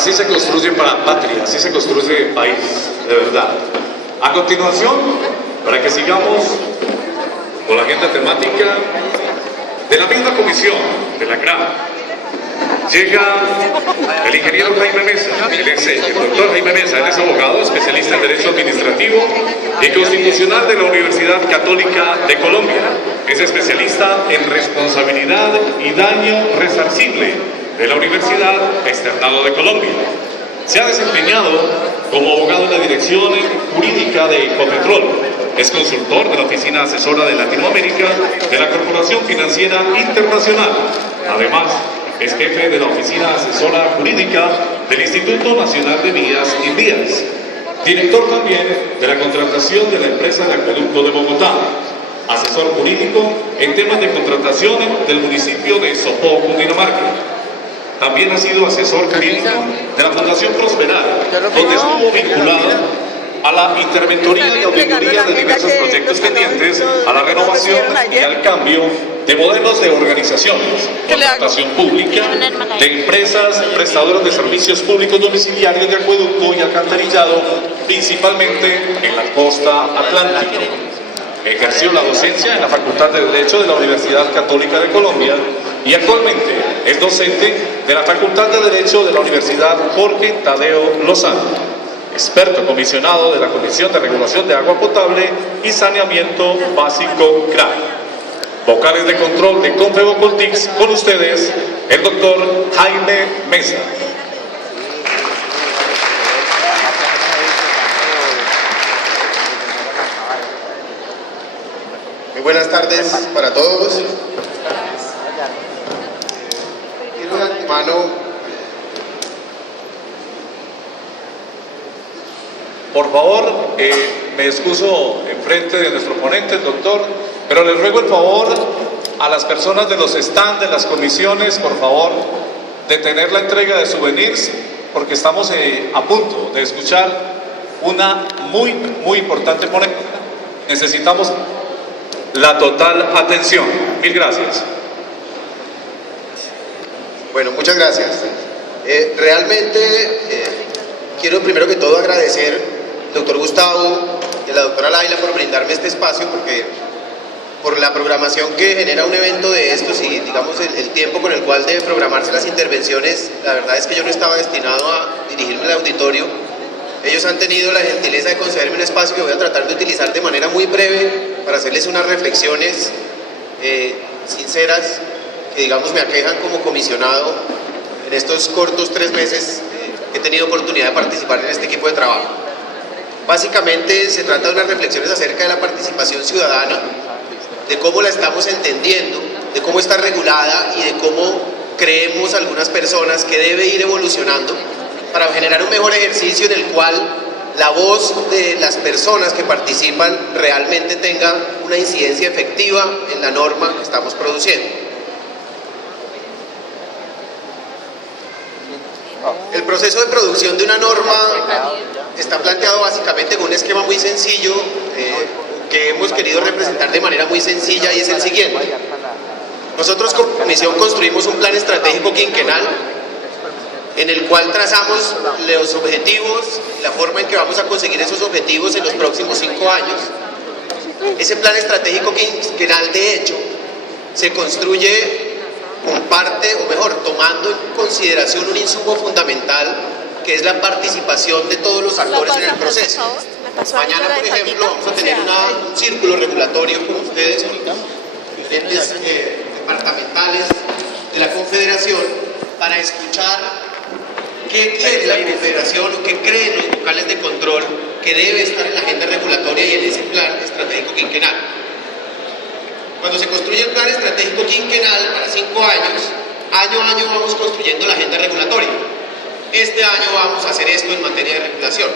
Así se construye patria, así se construye país, de verdad. A continuación, para que sigamos con la agenda temática de la misma comisión de la CRA, llega el ingeniero Jaime Mesa, el doctor Jaime Mesa. Él es abogado, especialista en Derecho Administrativo y Constitucional de la Universidad Católica de Colombia. Es especialista en responsabilidad y daño resarcible de la Universidad Externado de Colombia. Se ha desempeñado como abogado en la Dirección Jurídica de Ecopetrol. Es consultor de la Oficina Asesora de Latinoamérica de la Corporación Financiera Internacional. Además, es jefe de la Oficina Asesora Jurídica del Instituto Nacional de Vías y Vías. Director también de la contratación de la empresa de Acueducto de Bogotá. Asesor jurídico en temas de contratación del municipio de Sopó, Cundinamarca. También ha sido asesor jurídico de la Fundación Prosperar, donde estuvo vinculado a la interventoría y auditoría de diversos proyectos pendientes, a la renovación y al cambio de modelos de organizaciones, contratación pública, de empresas prestadoras de servicios públicos domiciliarios de acueducto y alcantarillado, principalmente en la costa atlántica. Ejerció la docencia en la Facultad de Derecho de la Universidad Católica de Colombia y actualmente es docente de la Facultad de Derecho de la Universidad Jorge Tadeo Lozano. Experto comisionado de la Comisión de Regulación de Agua Potable y Saneamiento Básico CRA. Vocales de control de Confevocoltics, con ustedes el doctor Jaime Mesa. Muy buenas tardes para todos. Quiero de antemano, por favor, me excuso en frente de nuestro ponente, el doctor, pero les ruego el favor a las personas de los stands, de las comisiones, por favor, de tener la entrega de souvenirs, porque estamos a punto de escuchar una muy importante ponencia. Necesitamos la total atención. Mil gracias. Bueno, muchas gracias. Realmente quiero primero que todo agradecer al doctor Gustavo y a la doctora Laila por brindarme este espacio, porque por la programación que genera un evento de estos y digamos el tiempo con el cual deben programarse las intervenciones, la verdad es que yo no estaba destinado a dirigirme al auditorio. Ellos han tenido la gentileza de concederme un espacio que voy a tratar de utilizar de manera muy breve para hacerles unas reflexiones sinceras que digamos me aquejan como comisionado en estos cortos 3 meses que he tenido oportunidad de participar en este equipo de trabajo. Básicamente se trata de unas reflexiones acerca de la participación ciudadana, de cómo la estamos entendiendo, de cómo está regulada y de cómo creemos algunas personas que debe ir evolucionando para generar un mejor ejercicio en el cual la voz de las personas que participan realmente tenga una incidencia efectiva en la norma que estamos produciendo. El proceso de producción de una norma está planteado básicamente con un esquema muy sencillo que hemos querido representar de manera muy sencilla, y es el siguiente. Nosotros como comisión construimos un plan estratégico quinquenal en el cual trazamos los objetivos y la forma en que vamos a conseguir esos objetivos en los próximos 5 años. Ese plan estratégico quinquenal, de hecho, se construye con parte, o mejor, tomando en consideración un insumo fundamental, que es la participación de todos los actores en el proceso. Mañana, por ejemplo, vamos a tener un círculo regulatorio con ustedes, con diferentes departamentales de la Confederación, para escuchar qué quiere la Confederación o qué creen los vocales de control que debe estar en la agenda regulatoria y en ese plan estratégico quinquenal. Cuando se construye el plan estratégico quinquenal para 5 años, año a año vamos construyendo la agenda regulatoria. Este año vamos a hacer esto en materia de regulación.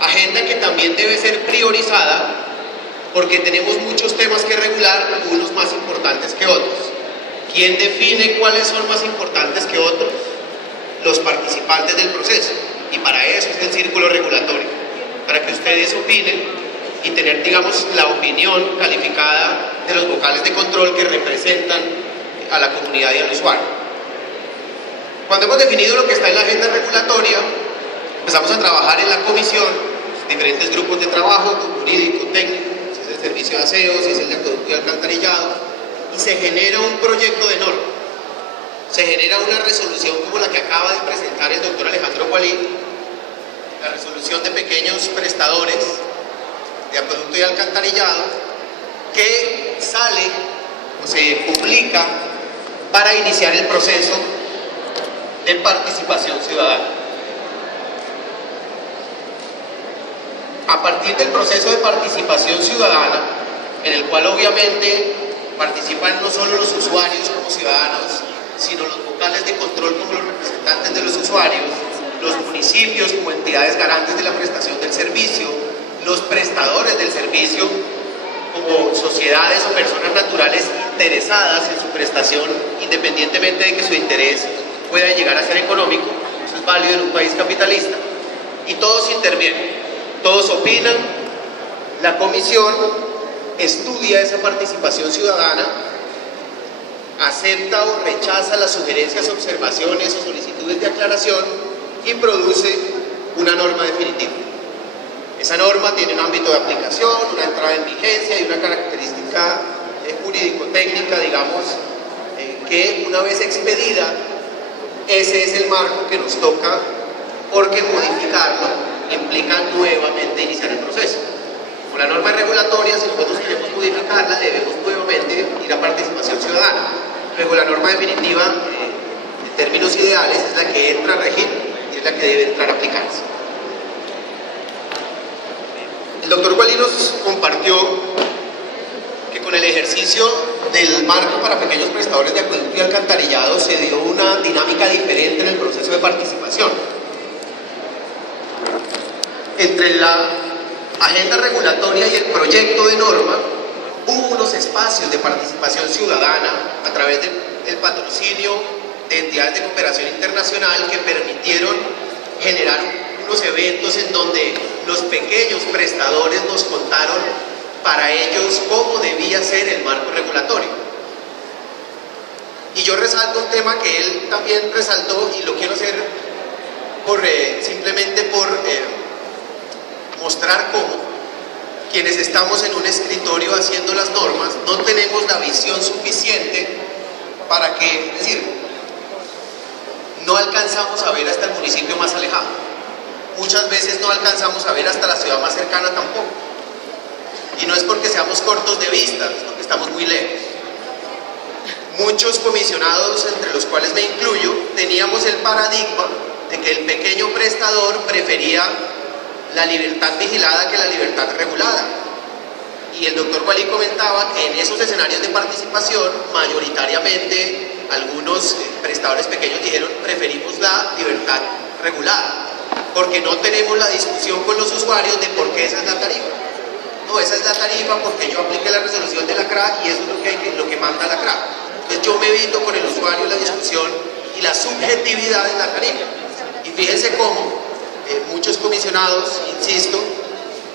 Agenda que también debe ser priorizada porque tenemos muchos temas que regular, unos más importantes que otros. ¿Quién define cuáles son más importantes que otros? Los participantes del proceso. Y para eso es el círculo regulatorio, para que ustedes opinen y tener, digamos, la opinión calificada de los vocales de control que representan a la comunidad y al usuario. Cuando hemos definido lo que está en la agenda regulatoria, empezamos a trabajar en la comisión, diferentes grupos de trabajo, jurídico, técnico, si es el servicio de aseo, si es el de acueducto y alcantarillado, y se genera un proyecto de norma. Se genera una resolución como la que acaba de presentar el doctor Alejandro Gualí, la resolución de pequeños prestadores de acueducto y alcantarillado, que sale o se publica para iniciar el proceso de participación ciudadana. A partir del proceso de participación ciudadana, en el cual obviamente participan no solo los usuarios como ciudadanos, sino los vocales de control como los representantes de los usuarios, los municipios como entidades garantes de la prestación del servicio, los prestadores del servicio como sociedades o personas naturales interesadas en su prestación, independientemente de que su interés pueda llegar a ser económico. Eso es válido en un país capitalista, y todos intervienen, todos opinan. La comisión estudia esa participación ciudadana, acepta o rechaza las sugerencias, observaciones o solicitudes de aclaración y produce una norma definitiva. Esa norma tiene un ámbito de aplicación, una entrada en vigencia y una característica jurídico-técnica, digamos, que una vez expedida, ese es el marco que nos toca, porque modificarlo implica nuevamente iniciar el proceso. Con la norma regulatoria, si nosotros queremos modificarla, debemos nuevamente ir a participación ciudadana. Luego la norma definitiva, en términos ideales, es la que entra a regir y es la que debe entrar a aplicarse. El doctor Gualí nos compartió que con el ejercicio del marco para pequeños prestadores de acueducto y alcantarillado se dio una dinámica diferente en el proceso de participación. Entre la agenda regulatoria y el proyecto de norma hubo unos espacios de participación ciudadana a través del patrocinio de entidades de cooperación internacional que permitieron generar unos eventos en donde los pequeños prestadores nos contaron para ellos cómo debía ser el marco regulatorio. Y yo resalto un tema que él también resaltó y lo quiero hacer simplemente por mostrar cómo quienes estamos en un escritorio haciendo las normas no tenemos la visión suficiente para que, es decir, no alcanzamos a ver hasta el municipio más alejado. Muchas veces no alcanzamos a ver hasta la ciudad más cercana tampoco. Y no es porque seamos cortos de vista, es porque estamos muy lejos. Muchos comisionados, entre los cuales me incluyo, teníamos el paradigma de que el pequeño prestador prefería la libertad vigilada que la libertad regulada. Y el doctor Gualí comentaba que en esos escenarios de participación, mayoritariamente, algunos prestadores pequeños dijeron: preferimos la libertad regulada, porque no tenemos la discusión con los usuarios de por qué esa es la tarifa. No, esa es la tarifa porque yo apliqué la resolución de la CRA y eso es lo que manda la CRA. Entonces yo me evito con el usuario la discusión y la subjetividad en la tarifa. Y fíjense cómo muchos comisionados, insisto,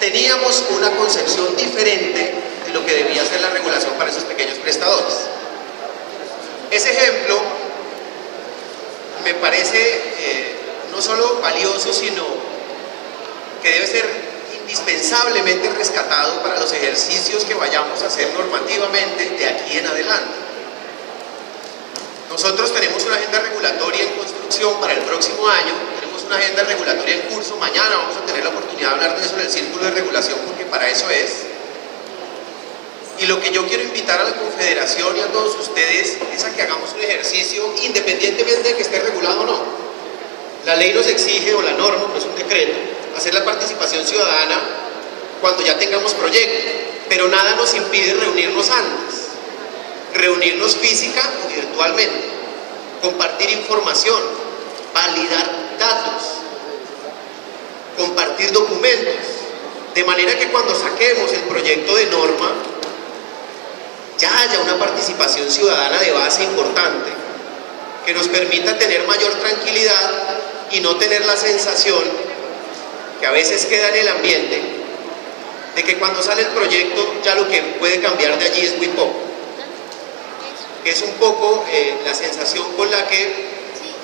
teníamos una concepción diferente de lo que debía ser la regulación para esos pequeños prestadores. Ese ejemplo me parece no solo valioso, sino que debe ser indispensablemente rescatado para los ejercicios que vayamos a hacer normativamente de aquí en adelante. Nosotros tenemos una agenda regulatoria en construcción para el próximo año, tenemos una agenda regulatoria en curso, mañana vamos a tener la oportunidad de hablar de eso en el círculo de regulación, porque para eso es. Y lo que yo quiero invitar a la Confederación y a todos ustedes es a que hagamos un ejercicio independientemente de que esté regulado o no. La ley nos exige, o la norma, no es un decreto, hacer la participación ciudadana cuando ya tengamos proyectos, pero nada nos impide reunirnos antes, reunirnos física o virtualmente, compartir información, validar datos, compartir documentos, de manera que cuando saquemos el proyecto de norma ya haya una participación ciudadana de base importante que nos permita tener mayor tranquilidad y no tener la sensación que a veces queda en el ambiente de que cuando sale el proyecto ya lo que puede cambiar de allí es muy poco, que es un poco la sensación con la que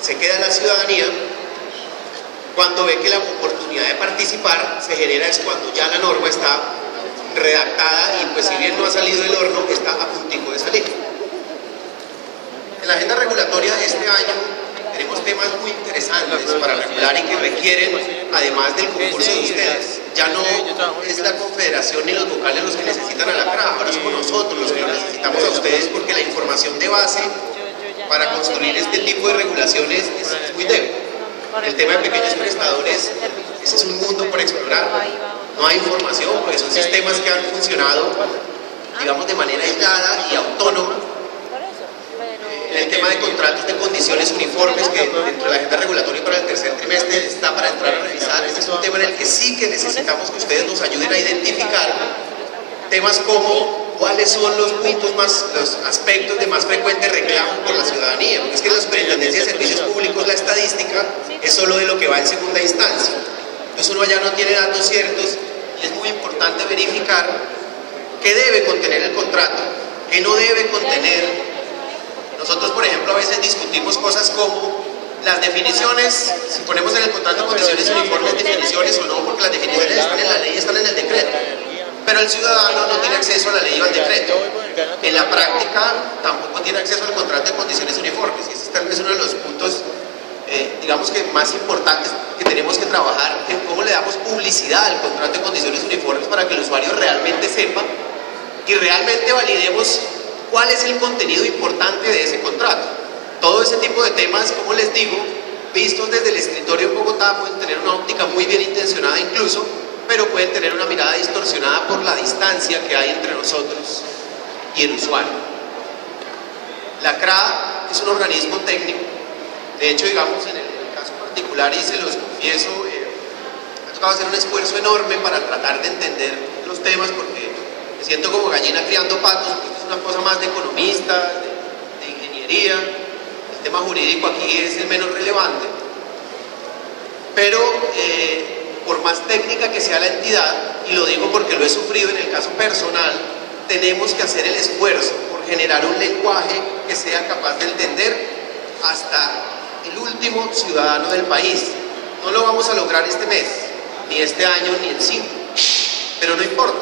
se queda la ciudadanía cuando ve que la oportunidad de participar se genera es cuando ya la norma está redactada y pues si bien no ha salido del horno, está a puntico de salir. En la agenda regulatoria de este año tenemos temas muy interesantes para regular y que requieren, además del concurso de ustedes. Ya no es la confederación ni los vocales los que necesitan a la CRA, ahora somos nosotros los que lo necesitamos a ustedes porque la información de base para construir este tipo de regulaciones es muy débil. El tema de pequeños prestadores, ese es un mundo por explorar. No hay información porque son sistemas que han funcionado, digamos, de manera aislada y autónoma. En el tema de contratos de condiciones uniformes, que dentro de la agenda regulatoria para el tercer trimestre está para entrar a revisar, este es un tema en el que sí que necesitamos que ustedes nos ayuden a identificar temas como cuáles son los puntos más, los aspectos de más frecuente reclamo por la ciudadanía, porque es que en la Superintendencia de Servicios Públicos la estadística es solo de lo que va en segunda instancia. Entonces uno ya no tiene datos ciertos y es muy importante verificar qué debe contener el contrato, qué no debe contener. Nosotros, por ejemplo, a veces discutimos cosas como las definiciones, si ponemos en el contrato de condiciones uniformes definiciones o no, porque las definiciones están en la ley, están en el decreto. Pero el ciudadano no tiene acceso a la ley o al decreto. En la práctica tampoco tiene acceso al contrato de condiciones uniformes. Y ese tal vez es uno de los puntos, digamos que más importantes que tenemos que trabajar en cómo le damos publicidad al contrato de condiciones uniformes para que el usuario realmente sepa y realmente validemos cuál es el contenido importante de ese contrato. Todo ese tipo de temas, como les digo, vistos desde el escritorio en Bogotá, pueden tener una óptica muy bien intencionada incluso, pero pueden tener una mirada distorsionada por la distancia que hay entre nosotros y el usuario. La CRA es un organismo técnico. De hecho, digamos, en el caso particular, y se los confieso, me ha tocado hacer un esfuerzo enorme para tratar de entender los temas, porque me siento como gallina criando patos, porque esto es una cosa más de economistas, de ingeniería. El tema jurídico aquí es el menos relevante. Pero por más técnica que sea la entidad, y lo digo porque lo he sufrido en el caso personal, tenemos que hacer el esfuerzo por generar un lenguaje que sea capaz de entender hasta el último ciudadano del país. No lo vamos a lograr este mes, ni este año, ni el 5, pero no importa.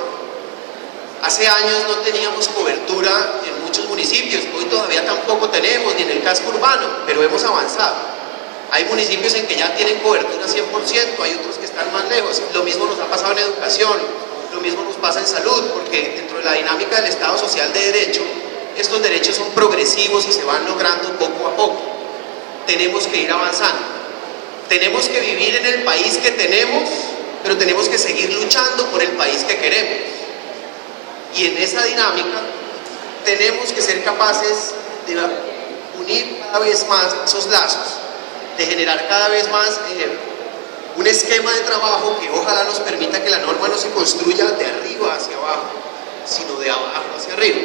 Hace años no teníamos cobertura en muchos municipios, hoy todavía tampoco tenemos, ni en el casco urbano, pero hemos avanzado. Hay municipios en que ya tienen cobertura 100%, hay otros que están más lejos. Lo mismo nos ha pasado en educación, lo mismo nos pasa en salud, porque dentro de la dinámica del Estado Social de Derecho, estos derechos son progresivos y se van logrando poco a poco. Tenemos que ir avanzando. Tenemos que vivir en el país que tenemos, pero tenemos que seguir luchando por el país que queremos. Y en esa dinámica tenemos que ser capaces de unir cada vez más esos lazos, de generar cada vez más un esquema de trabajo que ojalá nos permita que la norma no se construya de arriba hacia abajo, sino de abajo hacia arriba,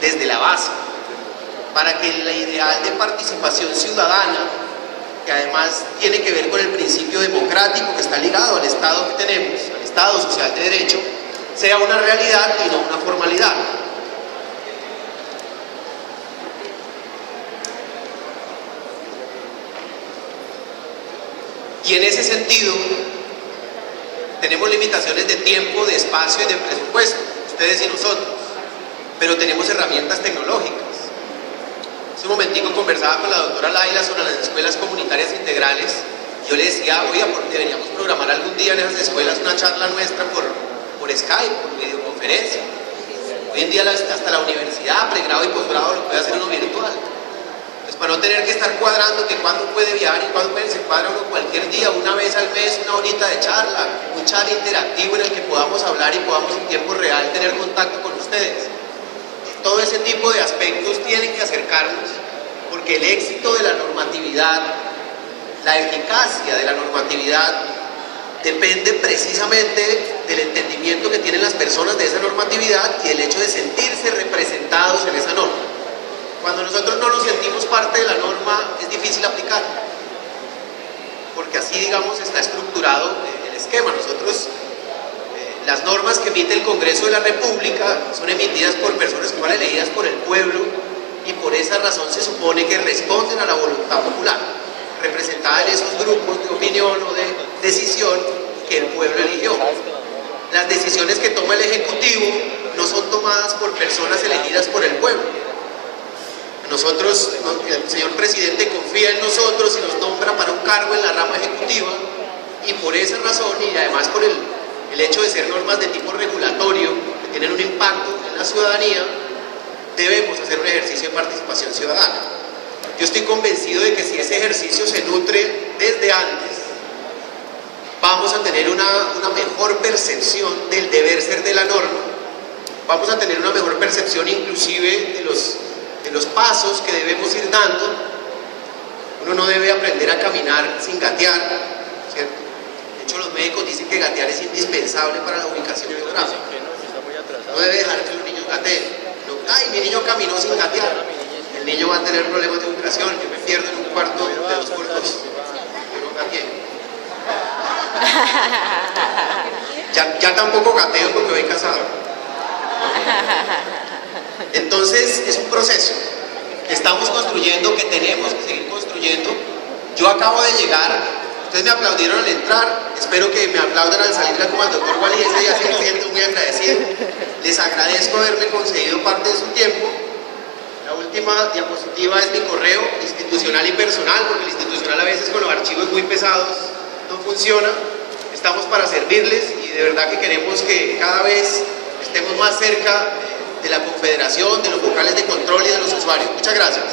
desde la base, para que el ideal de participación ciudadana, que además tiene que ver con el principio democrático que está ligado al Estado que tenemos, al Estado Social de Derecho, sea una realidad y no una formalidad. Y en ese sentido, tenemos limitaciones de tiempo, de espacio y de presupuesto, ustedes y nosotros, pero tenemos herramientas tecnológicas. Hace un momentico conversaba con la doctora Laila sobre las escuelas comunitarias integrales. Yo le decía, oiga, deberíamos programar algún día en esas escuelas una charla nuestra por Skype, por videoconferencia. Hoy en día hasta la universidad, pregrado y posgrado lo puede hacer uno virtual. Pues para no tener que estar cuadrando que cuándo puede viajar y cuándo puede, se cuadra uno cualquier día, una vez al mes, una horita de charla, un chat interactivo en el que podamos hablar y podamos en tiempo real tener contacto con ustedes. Todo ese tipo de aspectos tienen que acercarnos, porque el éxito de la normatividad, la eficacia de la normatividad, depende precisamente del entendimiento que tienen las personas de esa normatividad y el hecho de sentirse representados en esa norma. Cuando nosotros no nos sentimos parte de la norma, es difícil aplicar, porque así, digamos, está estructurado el esquema. Nosotros, las normas que emite el Congreso de la República son emitidas por personas que van elegidas por el pueblo y por esa razón se supone que responden a la voluntad popular. representada en esos grupos de opinión o de decisión que el pueblo eligió. Las decisiones que toma el Ejecutivo no son tomadas por personas elegidas por el pueblo. Nosotros, el señor presidente confía en nosotros y nos nombra para un cargo en la rama ejecutiva, y por esa razón, y además por el hecho de ser normas de tipo regulatorio que tienen un impacto en la ciudadanía, debemos hacer un ejercicio de participación ciudadana. Yo estoy convencido de que si ese ejercicio se nutre desde antes, vamos a tener una mejor percepción del deber ser de la norma, vamos a tener una mejor percepción inclusive de los pasos que debemos ir dando. Uno no debe aprender a caminar sin gatear, ¿cierto? De hecho, los médicos dicen que gatear es indispensable para la ubicación geográfica. No debe dejar que los niños gateen. Ay, mi niño caminó sin gatear. El niño va a tener problemas de ubicación. Yo me pierdo en un cuarto de 2x2. Yo no gateé. Ya tampoco gateo porque voy casado. Entonces es un proceso que estamos construyendo, que tenemos que seguir construyendo. Yo acabo de llegar, ustedes me aplaudieron al entrar, espero que me aplaudan al salir como al doctor Wally, ese día sí me siento muy agradecido. Les agradezco haberme concedido parte de su tiempo. La última diapositiva es mi correo institucional y personal, porque el institucional a veces con los archivos muy pesados no funciona. Estamos para servirles y de verdad que queremos que cada vez estemos más cerca de la Confederación, de los vocales de control y de los usuarios. Muchas gracias.